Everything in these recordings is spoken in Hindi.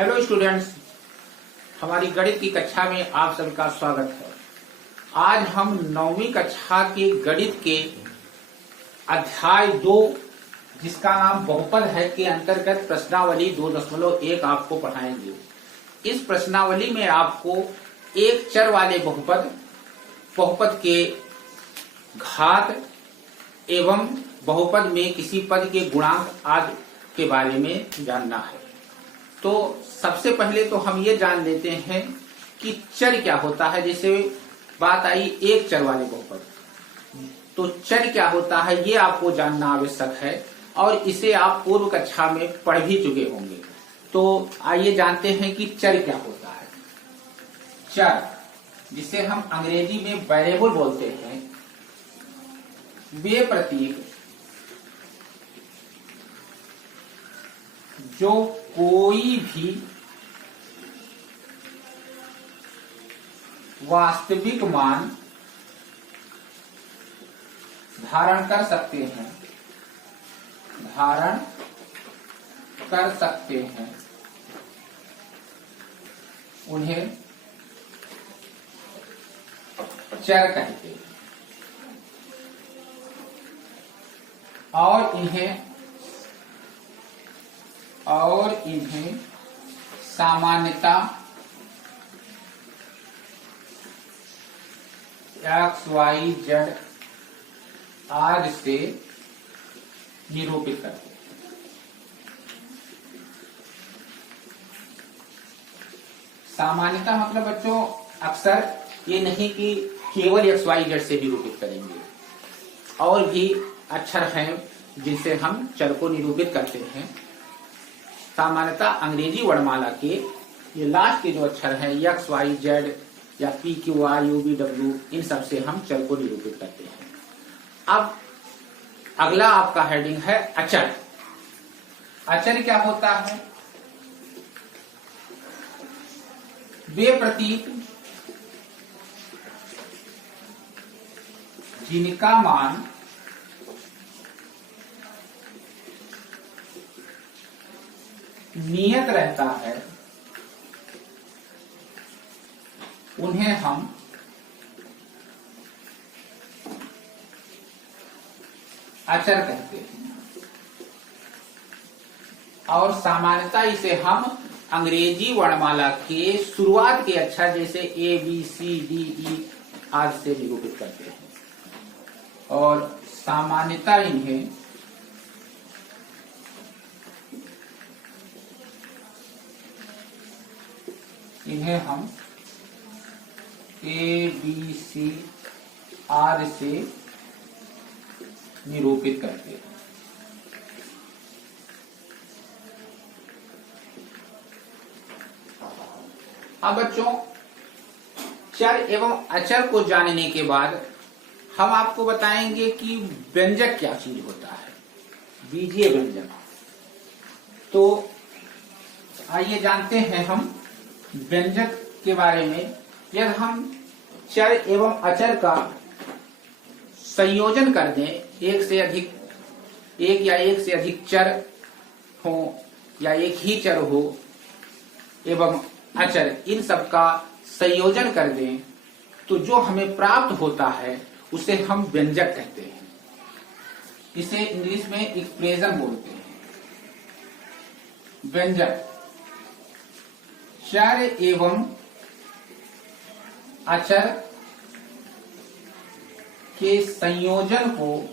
हेलो स्टूडेंट्स, हमारी गणित की कक्षा में आप सबका स्वागत है। आज हम 9वीं कक्षा के गणित के अध्याय 2 जिसका नाम बहुपद है के अंतर्गत प्रश्नावली 2.1 आपको पढ़ाएंगे। इस प्रश्नावली में आपको एक चर वाले बहुपद के घात एवं बहुपद में किसी पद के गुणांक आदि के बारे में जानना है। तो सबसे पहले तो हम ये जान लेते हैं कि चर क्या होता है। जैसे बात आई एक चर वाले बहुपद, तो चर क्या होता है ये आपको जानना आवश्यक है और इसे आप पूर्व कक्षा में पढ़ भी चुके होंगे। तो आइए जानते हैं कि चर क्या होता है। चर, जिसे हम अंग्रेजी में वेरिएबल बोलते हैं, वे प्रतीक जो कोई भी वास्तविक मान धारण कर सकते हैं, उन्हें चर कहते हैं और इन्हें सामान्यता x, y, z आदि से निरूपित करते हैं। सामान्यता मतलब बच्चों अक्सर ये नहीं कि केवल x, y, z से निरूपित करेंगे, और भी अक्षर हैं जिनसे हम चर को निरूपित करते हैं। सामान्यता अंग्रेजी वर्णमाला के ये लास्ट के जो अक्षर हैं x, y, z या p, q, r, u, v, w, इन सब से हम चर को निरूपित करते हैं। अब अगला आपका हेडिंग है अचर। अचर क्या होता है? वे प्रतीक जिनका मान नियत रहता है, उन्हें हम अचर कहते हैं और सामान्यतः इसे हम अंग्रेजी वर्णमाला के शुरुआत के अक्षर जैसे ए, बी, सी, डी, ई आदि से निरूपित करते हैं और सामान्यतः इन्हें हम ए, बी, सी आदि से निरूपित करते हैं। अब बच्चों, चर एवं अचर को जानने के बाद हम आपको बताएंगे कि व्यंजक क्या चीज होता है, बीजीय व्यंजक। तो आइए जानते हैं हम व्यंजक के बारे में। यदि हम चर एवं अचर का संयोजन कर दें, एक या एक से अधिक चर हो या एक ही चर हो एवं अचर, इन सब का संयोजन कर दें तो जो हमें प्राप्त होता है उसे हम व्यंजक कहते हैं। इसे इंग्लिश में एक्सप्रेशन बोलते हैं। व्यंजक चर एवं अचर के संयोजन को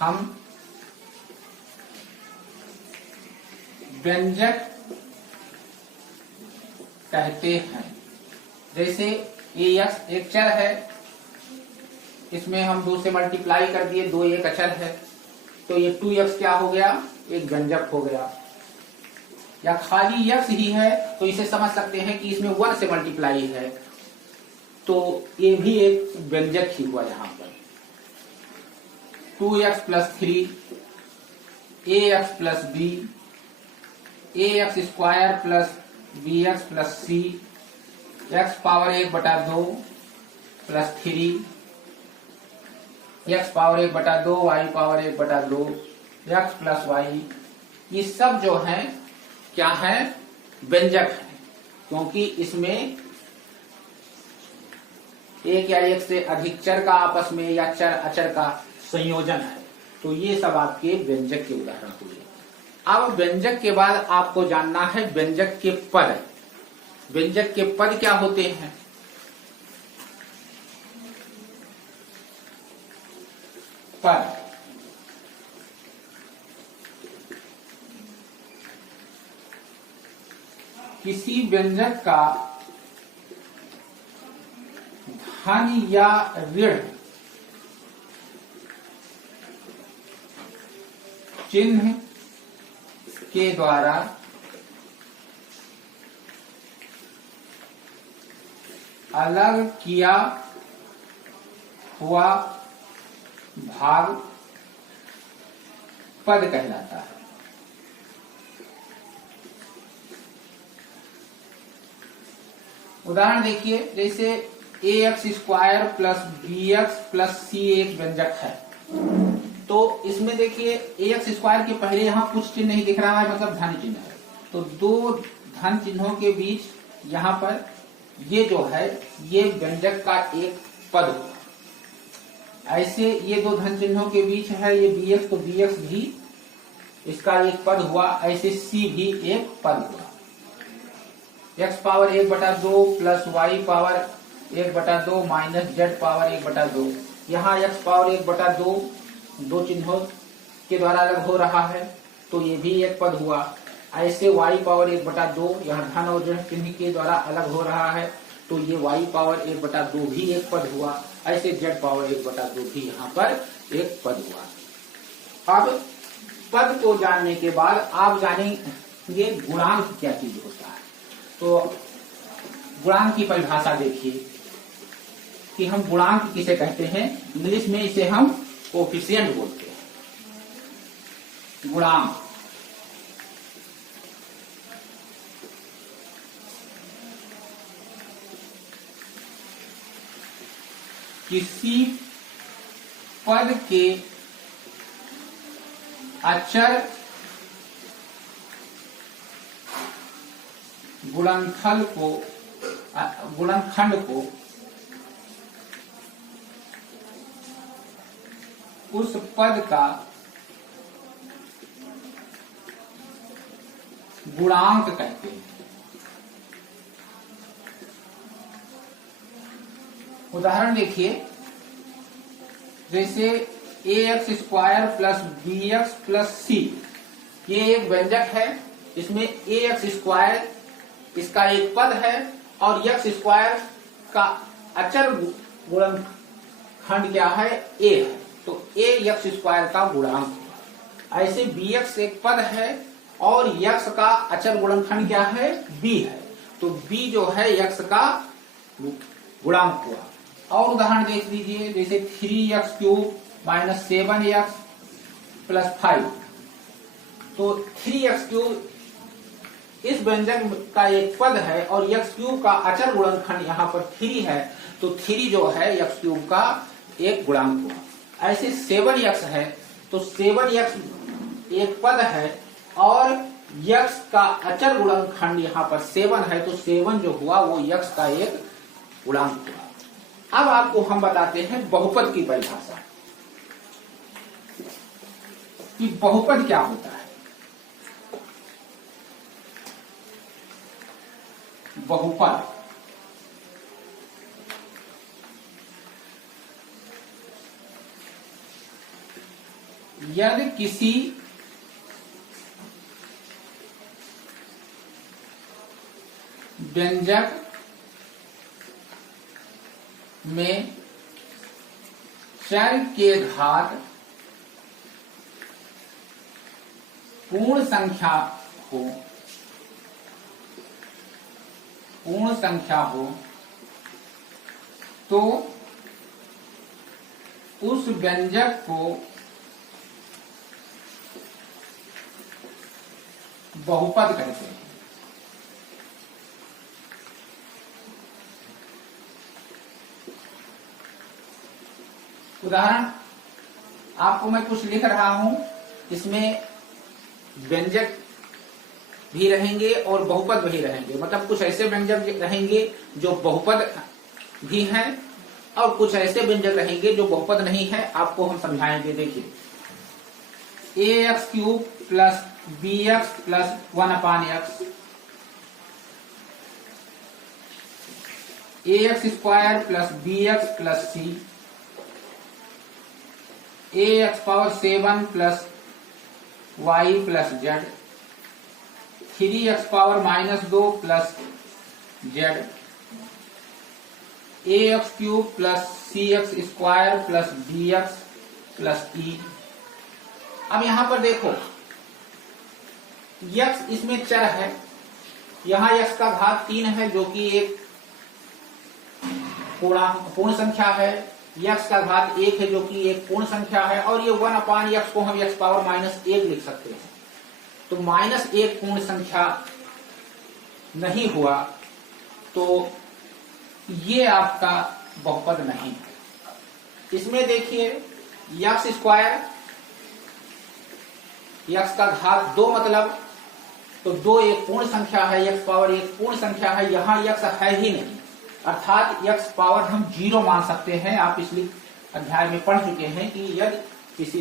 हम व्यंजक कहते हैं। जैसे ax एक चर है, इसमें हम 2 से मल्टीप्लाई कर दिए, 2 एक अचर है, तो ये 2x क्या हो गया? एक व्यंजक हो गया। या खाली x ही है तो इसे समझ सकते हैं कि इसमें 1 से मल्टीप्लाई है, तो ये भी एक व्यंजक ही हुआ। यहां पर 2x + 3 ax + b ax² + bx + c x power 1/2 + 3 x power 1/2 y power 1/2 x + y ये सब जो है क्या है, व्यंजक है, क्योंकि इसमें एक या एक से अधिक चर का आपस में या चर अचर का संयोजन है। तो ये सब आपके व्यंजक के उदाहरण हुए। अब व्यंजक के बाद आपको जानना है व्यंजक के पद। व्यंजक के पद क्या होते हैं? पद किसी व्यंजक का धन या ऋण चिन्ह के द्वारा अलग किया हुआ भाग पद कहलाता है। उदाहरण देखिए, जैसे ax² plus bx plus c एक व्यंजक है। तो इसमें देखिए ax² के पहले यहां कुछ चिन्ह नहीं दिख रहा है, मतलब धन चिन्ह है। तो दो धन चिन्हों के बीच यहां पर ये जो है ये व्यंजक का एक पद हुआ। ऐसे ये दो धन चिन्हों के बीच है ये bx, तो bx भी इसका एक पद हुआ। ऐसे c भी एक पद हुआ। x power 1/2 plus y power 1/2 minus z power 1/2। यहाँ x पावर 1/2 दो चिन्हों के द्वारा अलग हो रहा है, तो ये भी एक पद हुआ। ऐसे y पावर 1/2 यहाँ धन और ऋण चिन्ह के द्वारा अलग हो रहा है, तो ये y पावर 1/2 भी एक पद हुआ। ऐसे z पावर 1/2 भी यहाँ पर एक पद हुआ। अब पद को जानने के बाद आप जानेंगे गुणांक क्या चीज होता है। तो गुणांक की परिभाषा देखिए कि हम गुणांक किसे कहते हैं। इंग्लिश में इसे हम कोफिशिएंट बोलते हैं। गुणांक किसी पद के अचर गुणनखंड को उस पद का गुणांक कहते हैं। उदाहरण देखिए, जैसे ax² plus bx plus c ये एक व्यंजक है। इसमें ax² इसका एक पद है और x² का अचर गुणनखंड क्या है, a है, तो a x² का गुणांक है। ऐसे bx एक पद है और x का अचर गुणनखंड क्या है, b है, तो b जो है x का गुणांक हुआ। और उदाहरण देख लीजिए, जैसे 3x³ माइनस 7x प्लस 5। तो 3x³ इस व्यंजक का एक पद है और x³ का अचर गुणनखंड यहाँ पर 3 है, तो 3 जो है x³ का एक गुणांक हुआ। ऐसे 7x है, तो 7x एक पद है और x का अचर गुणनखंड यहाँ पर 7 है, तो 7 जो हुआ वो x का एक गुणांक हुआ। अब आपको हम बताते हैं बहुपद की परिभाषा कि बहुपद क्या होता है। बहुपद यदि किसी व्यंजक में चर के घात पूर्ण संख्या हो तो उस व्यंजक को बहुपद कहते हैं। उदाहरण आपको मैं कुछ लिख रहा हूं, इसमें व्यंजक भी रहेंगे और बहुपद भी रहेंगे। मतलब कुछ ऐसे व्यंजक रहेंगे जो बहुपद भी हैं और कुछ ऐसे व्यंजक रहेंगे जो बहुपद नहीं है। आपको हम समझाएंगे। देखिए, ax³ plus bx plus 1/x, ax² plus bx plus c, ax⁷ plus y plus z, 3x⁻² plus z, ax³ plus cx² plus dx plus e। अब यहां पर देखो, x इसमें चर है, यहां x का घात 3 है जो कि एक पूर्ण संख्या है, x का घात 1 है जो कि एक पूर्ण संख्या है, और ये 1/x को हम x⁻1 लिख सकते हैं। तो -1 पूर्ण संख्या नहीं हुआ तो ये आपका बहुपद नहीं है। इसमें देखिए, x² x का घात 2 मतलब, तो 2 एक पूर्ण संख्या है, x⁻1 पूर्ण संख्या है, यहां x है ही नहीं, अर्थात x पावर हम 0 मान सकते हैं। आप पिछली अध्याय में पढ़ चुके हैं कि यदि किसी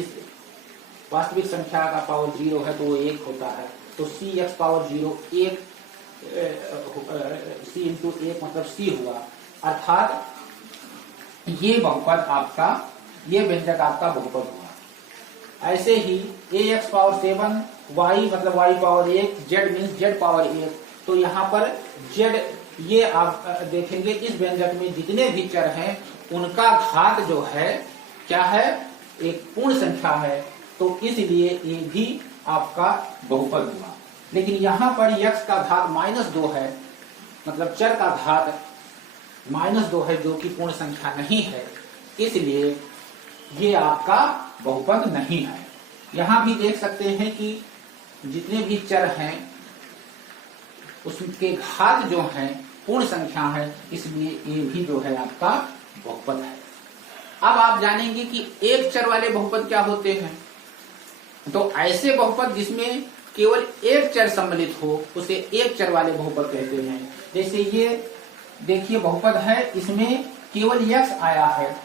वास्तविक संख्या का पावर 0 है तो वो 1 होता है। तो cx⁻0 1 c × 1 मतलब c हुआ, अर्थात ये बहुपद आपका, ये व्यंजक आपका बहुपद हुआ। ऐसे ही ax⁷ y मतलब y⁻1, z मीन्स z⁻1, तो यहाँ पर z, ये आप देखेंगे इस व्यंजक में जितने भी चर हैं उनका घात जो है क्या है, एक पूर्ण संख्या है, तो इसलिए ये भी आपका बहुपद हुआ। लेकिन यहां पर x का घात -2 है, मतलब चर का घात -2 है जो कि पूर्ण संख्या नहीं है, इसलिए ये आपका बहुपद नहीं है। यहां भी देख सकते हैं कि जितने भी चर हैं उसके घात जो हैं पूर्ण संख्या है, इसलिए ये भी जो है आपका बहुपद है। अब आप जानेंगे कि एक चर वाले बहुपद क्या होते हैं। तो ऐसे बहुपद जिसमें केवल एक चर सम्मिलित हो उसे एक चर वाले बहुपद कहते हैं। जैसे ये देखिए बहुपद है, इसमें केवल x आया है,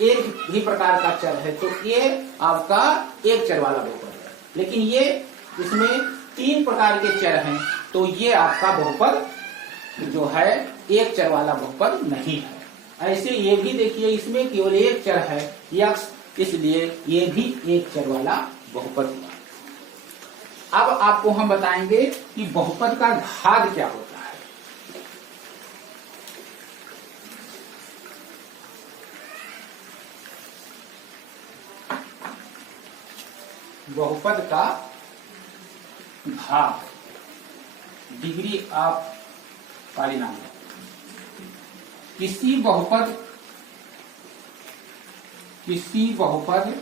एक ही प्रकार का चर है, तो ये आपका एक चर वाला बहुपद है। लेकिन ये इसमें 3 प्रकार के चर हैं, तो ये आपका बहुपद जो है एक चर वाला बहुपद नहीं है। ऐसे ये भी देखिए, इसमें केवल एक चर है x, इसलिए ये भी एक चर वाला बहुपद हुआ। अब आपको हम बताएंगे कि बहुपद का घात क्या होता है। बहुपद का घात, डिग्री ऑफ पॉलिनॉमियल। किसी बहुपद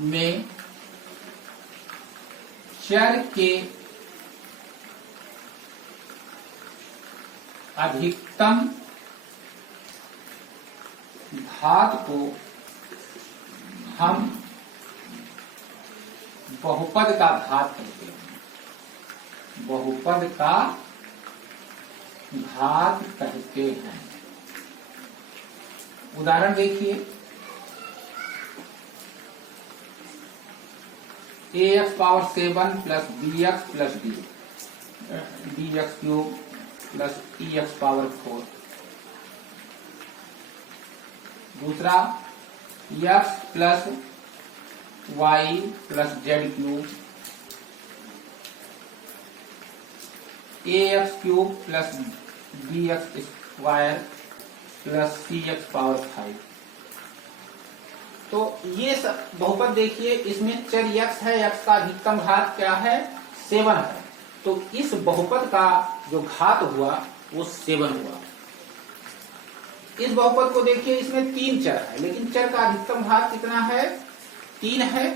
में चर के अधिकतम घात को हम बहुपद का घात कहते हैं। बहुपद का घात कहते हैं। उदाहरण देखिए, ax⁷ plus bx plus dx³ plus ex⁴। दूसरा x plus y plus z³, ax³ plus bx² plus cx⁵। तो ये बहुपद देखिए, इसमें चर x है, x का अधिकतम घात क्या है, 7 है। तो इस बहुपद का जो घात हुआ वो 7 हुआ। इस बहुपद को देखिए, इसमें 3 चर है, लेकिन चर का अधिकतम घात कितना है, 3 है।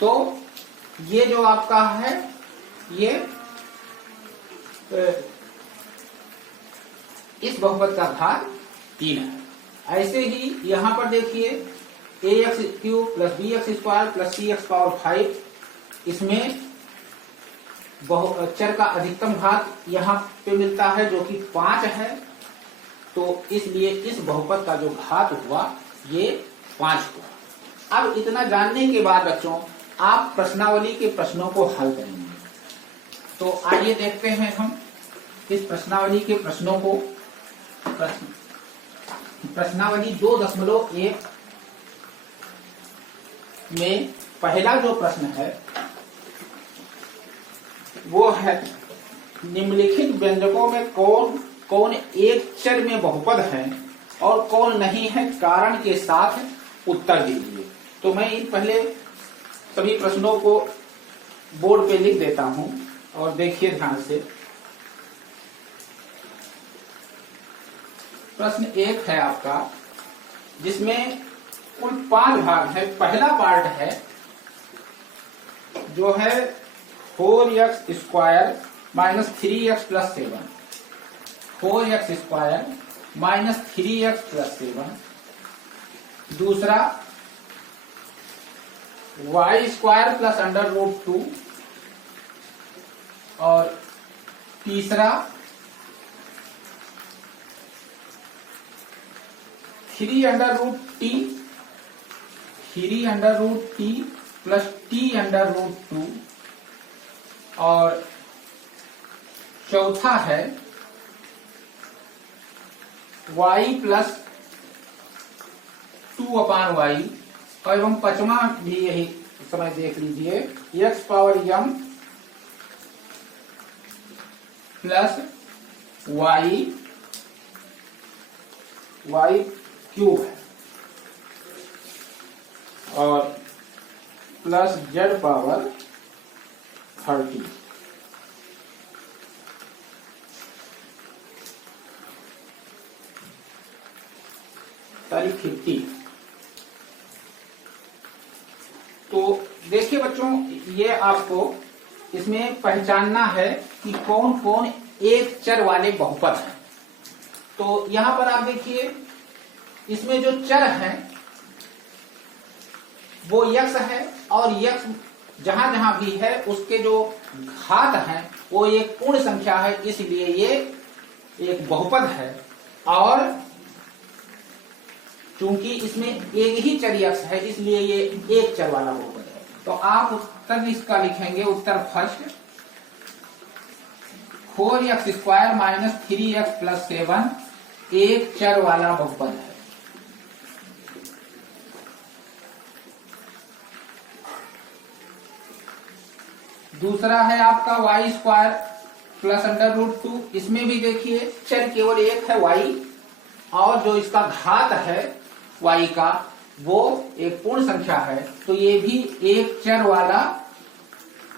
तो ये जो आपका है ये इस बहुपद का घात 3 है। ऐसे ही यहां पर देखिए ax³ plus bx² plus cx⁵, इसमें चर का अधिकतम घात यहाँ पे मिलता है जो कि 5 है, तो इसलिए इस बहुपद का जो घात हुआ ये 5 हुआ। अब इतना जानने के बाद बच्चों आप प्रश्नावली के प्रश्नों को हल करेंगे। तो आइए देखते हैं हम इस प्रश्नावली के प्रश्नों को। प्रश्नावली 2.1 में पहला जो प्रश्न है वो है निम्नलिखित व्यंजकों में कौन कौन एक चर में बहुपद है और कौन नहीं है, कारण के साथ उत्तर दीजिए। तो मैं इन पहले सभी प्रश्नों को बोर्ड पे लिख देता हूं और देखिए ध्यान से। प्रश्न 1 है आपका, जिसमें कुल 5 भाग है। पहला पार्ट है जो है 4x² minus 3x plus 7, 4x² minus 3x plus 7। दूसरा y² प्लस √2 और तीसरा 3√t प्लस t√2 और चौथा है y प्लस 2/y और एवं पांचवा भी यही समय देख लीजिए x⁻m प्लस y क्यूब है और प्लस z⁻30। तारीख 50। तो देखिए बच्चों, ये आपको इसमें पहचानना है कि कौन कौन एक चर वाले बहुपद हैं। तो यहां पर आप देखिए, इसमें जो चर है वो x है और x जहां जहां भी है उसके जो घात है वो एक पूर्ण संख्या है, इसलिए ये एक बहुपद है। और चूंकि इसमें एक ही चर x है इसलिए ये एक चर वाला बहुपद है। तो आप उत्तर इसका लिखेंगे, उत्तर first 4x² minus 3x plus 7 एक चर वाला बहुपद है। दूसरा है आपका y² प्लस √2, इसमें भी देखिए चर केवल एक है y और जो इसका घात है y का वो एक पूर्ण संख्या है, तो ये भी एक चर वाला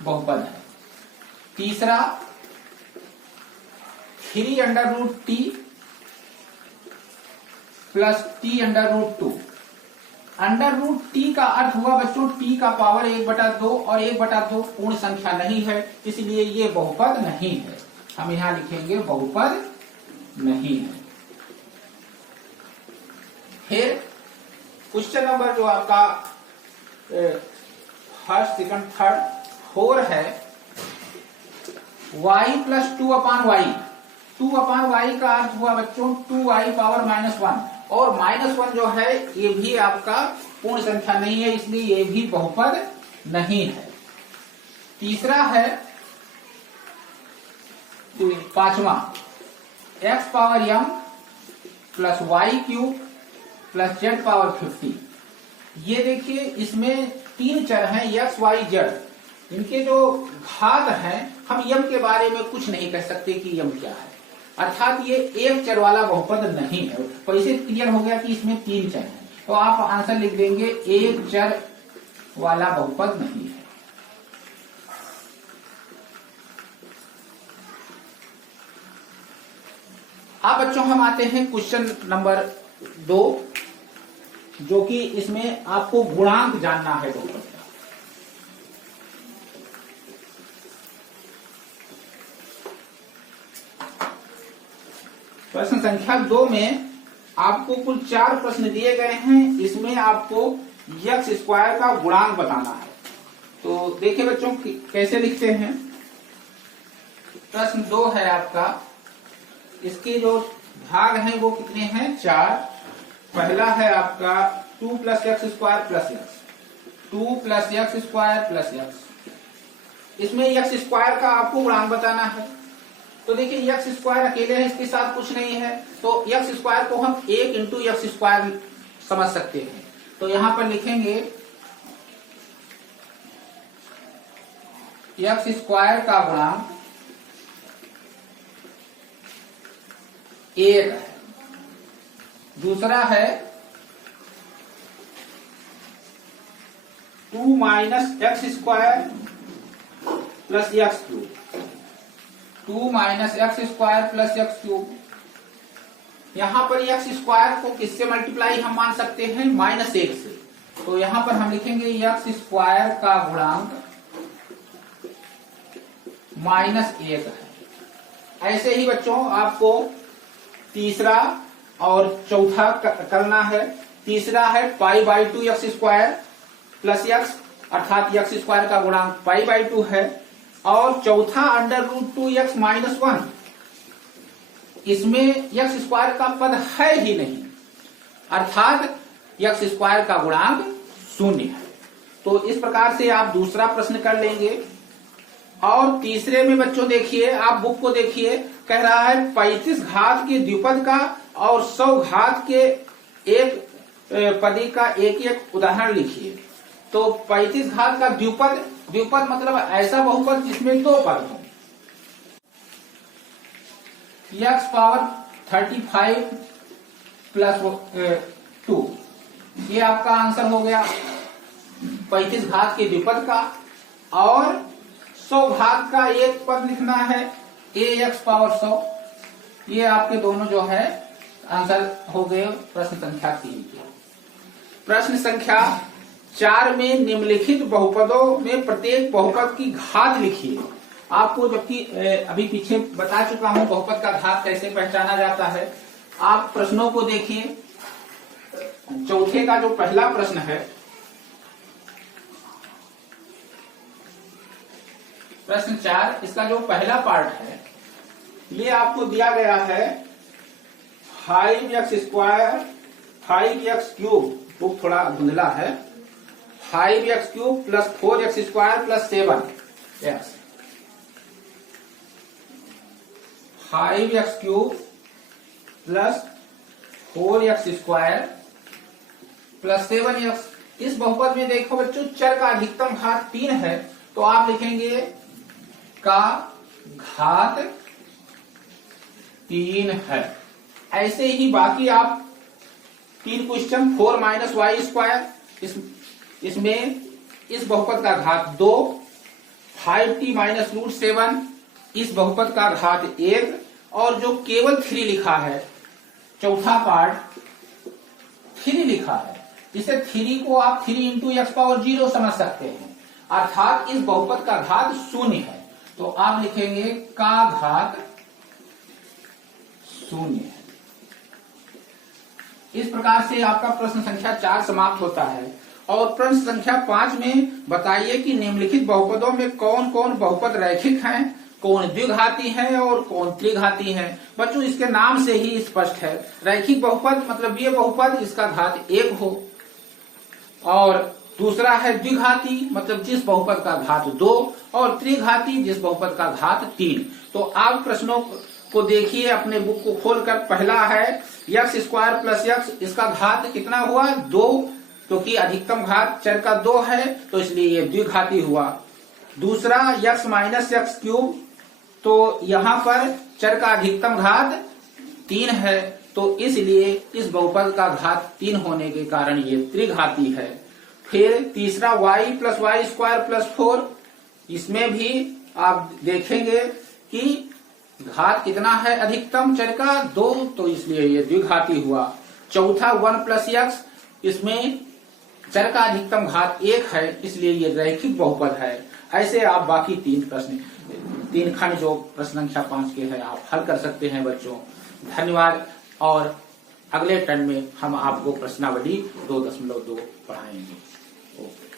बहुपद है। तीसरा 3√t प्लस t√2। √t का अर्थ हुआ बच्चों t का पावर 1/2 और 1/2 पूर्ण संख्या नहीं है, इसलिए ये बहुपद नहीं है। हम यहां लिखेंगे बहुपद नहीं है। फिर क्वेश्चन नंबर जो आपका फर्स्ट सेकंड थर्ड 4 है y प्लस 2/y। 2/y का अर्थ हुआ बच्चों 2y पावर -1 और -1 जो है ये भी आपका पूर्ण संख्या नहीं है, इसलिए ये भी बहुपद नहीं है। तीसरा है पांचवा x⁻m plus y³ plus z⁻50। ये देखिए इसमें 3 चर हैं x, y, z। इनके जो घात हैं हम यम के बारे में कुछ नहीं कह सकते कि यम क्या है, अर्थात ये एक चर वाला बहुपद नहीं है। तो इसे क्लियर हो गया कि इसमें 3 चर हैं, तो आप आंसर लिख देंगे एक चर वाला बहुपद नहीं है। अब बच्चों हम आते हैं क्वेश्चन नंबर 2, जो कि इसमें आपको गुणांक जानना है बहुपद का। प्रश्न संख्या 2 में आपको कुल 4 प्रश्न दिए गए हैं, इसमें आपको यक्स स्क्वायर का गुणांक बताना है। तो देखिए बच्चों कैसे लिखते हैं। प्रश्न 2 है आपका, इसके जो भाग हैं वो कितने हैं, 4। पहला है आपका 2 plus x square plus x, 2 plus x square plus x. इसमें एक्स स्क्वायर का आपको गुणांक बताना है। तो देखिए एक्स स्क्वायर अकेले है, इसके साथ कुछ नहीं है, तो एक्स स्क्वायर को हम 1 इंटू एक्स स्क्वायर समझ सकते हैं। तो यहां पर लिखेंगे एक्स स्क्वायर का गुणांक 1 है। दूसरा है 2 minus x square plus x cube, 2 minus x square plus x cube. यहां पर एक्स स्क्वायर को किससे मल्टीप्लाई हम मान सकते हैं, -1 से। तो यहां पर हम लिखेंगे एक्स स्क्वायर का गुणांक -1 है। ऐसे ही बच्चों आपको तीसरा और चौथा करना है। तीसरा है π/2 एक्स स्क्वायर प्लस एक्स, अर्थात एक्स स्क्वायर का गुणांक π/2 है। और चौथा √2 x - 1, इसमें एक्स स्क्वायर का पद है ही नहीं, अर्थात एक्स स्क्वायर का गुणांक 0 है। तो इस प्रकार से आप दूसरा प्रश्न कर लेंगे। और तीसरे में बच्चों देखिए, आप बुक को देखिए, कह रहा है 35 घात के द्विपद का और 100 घात के एक पदी का एक एक उदाहरण लिखिए। तो 35 घात का द्विपद, द्विपद मतलब ऐसा बहुपद जिसमें 2 पद हो। x पावर 35 प्लस 2, ये आपका आंसर हो गया 35 घात के द्विपद का। और 100 घात का एक पद लिखना है ax पावर 100। ये आपके दोनों जो है आंसर हो गए प्रश्न संख्या 3 के। प्रश्न संख्या 4 में निम्नलिखित बहुपदों में प्रत्येक बहुपद की घात लिखिए। आपको जबकि अभी पीछे बता चुका हूं बहुपद का घात कैसे पहचाना जाता है। आप प्रश्नों को देखिए। चौथे का जो पहला प्रश्न है, प्रश्न 4, इसका जो पहला पार्ट है, ये आपको दिया गया है 5x square 5x cube, book थोड़ा धुंधला है, 5x cube plus 4x square plus 7x, 5x cube plus 4x square plus 7x। इस बहुपद में देखो बच्चों चर का अधिकतम घात 3 है, तो आप लिखेंगे का घात 3 है। ऐसे ही बाकी आप 3 क्वेश्चन 4 माइनस वाई स्क्वायर, इसमें इस बहुपद का घात 2, 5t माइनस √7, इस बहुपद का घात 1, और जो केवल 3 लिखा है, चौथा पार्ट 3 लिखा है, इसे 3 को आप 3 इंटू एक्स पावर 0 समझ सकते हैं, अर्थात इस बहुपद का घात 0 है। तो आप लिखेंगे का घात 0 है। इस प्रकार से आपका प्रश्न संख्या 4 समाप्त होता है। और प्रश्न संख्या 5 में बताइए कि निम्नलिखित बहुपदों में कौन कौन बहुपद रैखिक हैं, कौन द्विघाती है और कौन त्रिघाती है। बच्चों इसके नाम से ही स्पष्ट है, रैखिक बहुपद मतलब ये बहुपद जिसका घात 1 हो, और दूसरा है द्विघाती मतलब जिस बहुपद का घात 2, और त्रिघाती जिस बहुपद का घात 3। तो आप प्रश्नों को देखिए अपने बुक को खोलकर। पहला है एक्स स्क्वायर प्लस एक्स, इसका घात कितना हुआ 2, क्योंकि अधिकतम घात चर का 2 है तो इसलिए ये द्विघाती हुआ। दूसरा एक्स माइनस एक्स क्यूब, तो यहां पर चर का अधिकतम घात 3 है, तो इसलिए इस बहुपद का घात 3 होने के कारण ये त्रिघाती है। फिर तीसरा y plus y square plus 4, इसमें भी आप देखेंगे कि घात कितना है अधिकतम चर का 2, तो इसलिए ये द्विघाती हुआ। चौथा 1 प्लस एक्स, इसमें चर का अधिकतम घात 1 है, इसलिए ये रैखिक बहुपद है। ऐसे आप बाकी 3 खंड जो प्रश्न संख्या 5 के है आप हल कर सकते हैं बच्चों। धन्यवाद और अगले टर्न में हम आपको प्रश्नावली 2.2 पढ़ाएंगे। ओके।